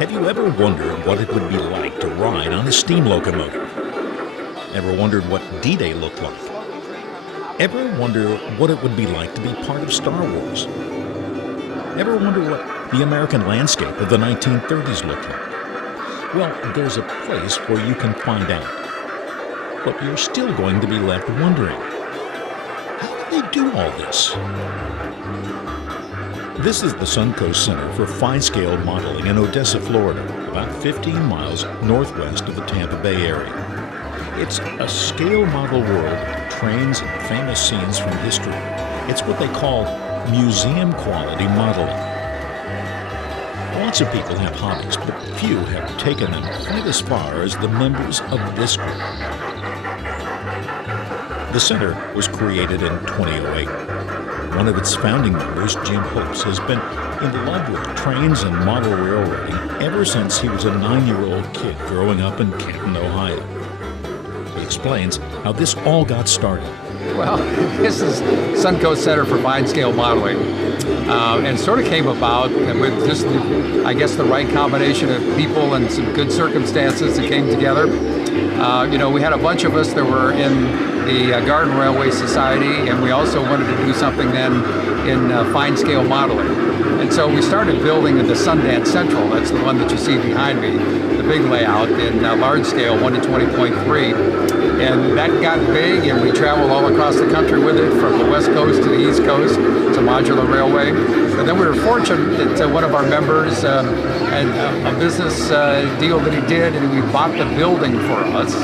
Have you ever wondered what it would be like to ride on a steam locomotive? Ever wondered what D-Day looked like? Ever wonder what it would be like to be part of Star Wars? Ever wonder what the American landscape of the 1930s looked like? Well, there's a place where you can find out. But you're still going to be left wondering, how did they do all this? This is the Suncoast Center for Fine-Scale Modeling in Odessa, Florida, about 15 miles northwest of the Tampa Bay area. It's a scale model world of trains and famous scenes from history. It's what they call museum-quality modeling. Lots of people have hobbies, but few have taken them quite as far as the members of this group. The center was created in 2008. One of its founding members, Jim Hopes, has been in love with trains and model railroading ever since he was a 9-year-old kid growing up in Canton, Ohio. He explains how this all got started. Well, this is Suncoast Center for Fine-Scale Modeling, and it sort of came about with just, I guess, the right combination of people and some good circumstances that came together. We had a bunch of us that were in the Garden Railway Society, and we also wanted to do something then in fine-scale modeling. And so we started building the Sundance Central. That's the one that you see behind me, the big layout in large scale, 1:20.3. And that got big, and we traveled all across the country with it, from the West Coast to the East Coast. It's a modular railway. And then we were fortunate that one of our members had a business deal that he did, and we bought the building for us.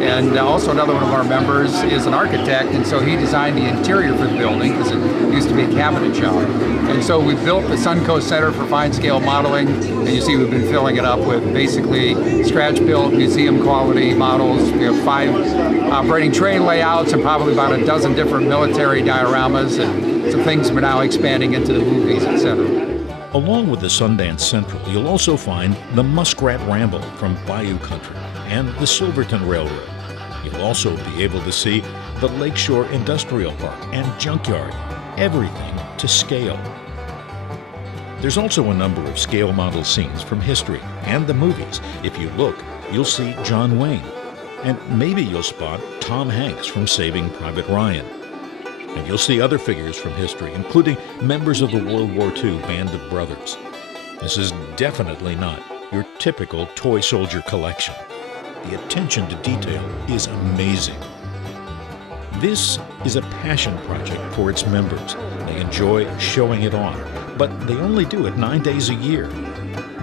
And also another one of our members is an architect, and so he designed the interior for the building because it used to be a cabinet shop. And so we built the Suncoast Center for Fine-Scale Modeling, and you see we've been filling it up with basically scratch-built, museum-quality models. We have 5 operating train layouts and probably about a dozen different military dioramas, and some things we're now expanding into the movies, etc. Along with the Sundance Central, you'll also find the Muskrat Ramble from Bayou Country and the Silverton Railroad. You'll also be able to see the Lakeshore Industrial Park and Junkyard, everything to scale. There's also a number of scale model scenes from history and the movies. If you look, you'll see John Wayne, and maybe you'll spot Tom Hanks from Saving Private Ryan. And you'll see other figures from history, including members of the World War II Band of Brothers. This is definitely not your typical toy soldier collection. The attention to detail is amazing. This is a passion project for its members. They enjoy showing it off, but they only do it 9 days a year.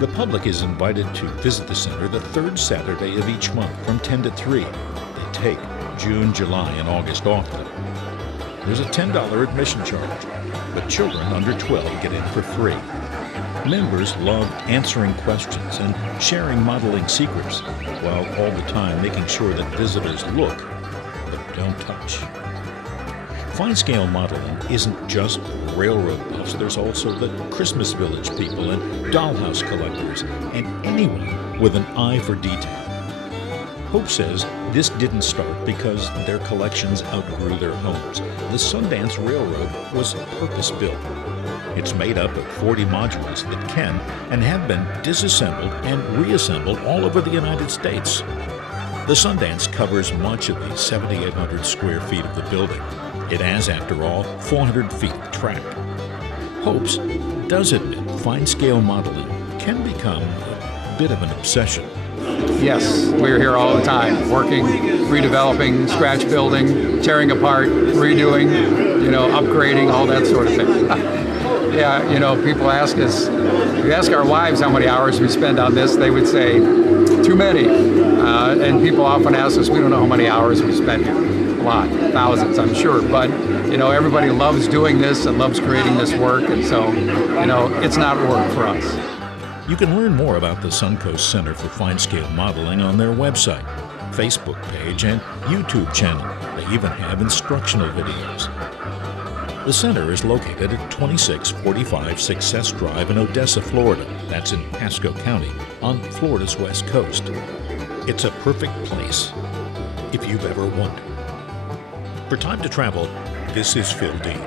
The public is invited to visit the center the 3rd Saturday of each month from 10 to 3. They take June, July, and August off though. There's a $10 admission charge, but children under 12 get in for free. Members love answering questions and sharing modeling secrets, while all the time making sure that visitors look, but don't touch. Fine-scale modeling isn't just railroad buffs. There's also the Christmas Village people and dollhouse collectors, and anyone with an eye for detail. Hope says this didn't start because their collections outgrew their homes. The Sundance Railroad was purpose-built. It's made up of 40 modules that can and have been disassembled and reassembled all over the United States. The Sundance covers much of the 7,800 square feet of the building. It has, after all, 400 feet of track. Hopes does admit fine-scale modeling can become a bit of an obsession. Yes, we're here all the time, working, redeveloping, scratch building, tearing apart, redoing, upgrading, all that sort of thing. Yeah, people ask us, if you ask our wives how many hours we spend on this, they would say, too many. And people often ask us, we don't know how many hours we spend here. A lot, thousands, I'm sure. But, everybody loves doing this and loves creating this work. And so, it's not work for us. You can learn more about the Suncoast Center for Fine-Scale Modeling on their website, Facebook page, and YouTube channel. They even have instructional videos. The center is located at 2645 Success Drive in Odessa, Florida. That's in Pasco County, on Florida's west coast. It's a perfect place if you've ever wondered. For Time to Travel, this is Phil Dean.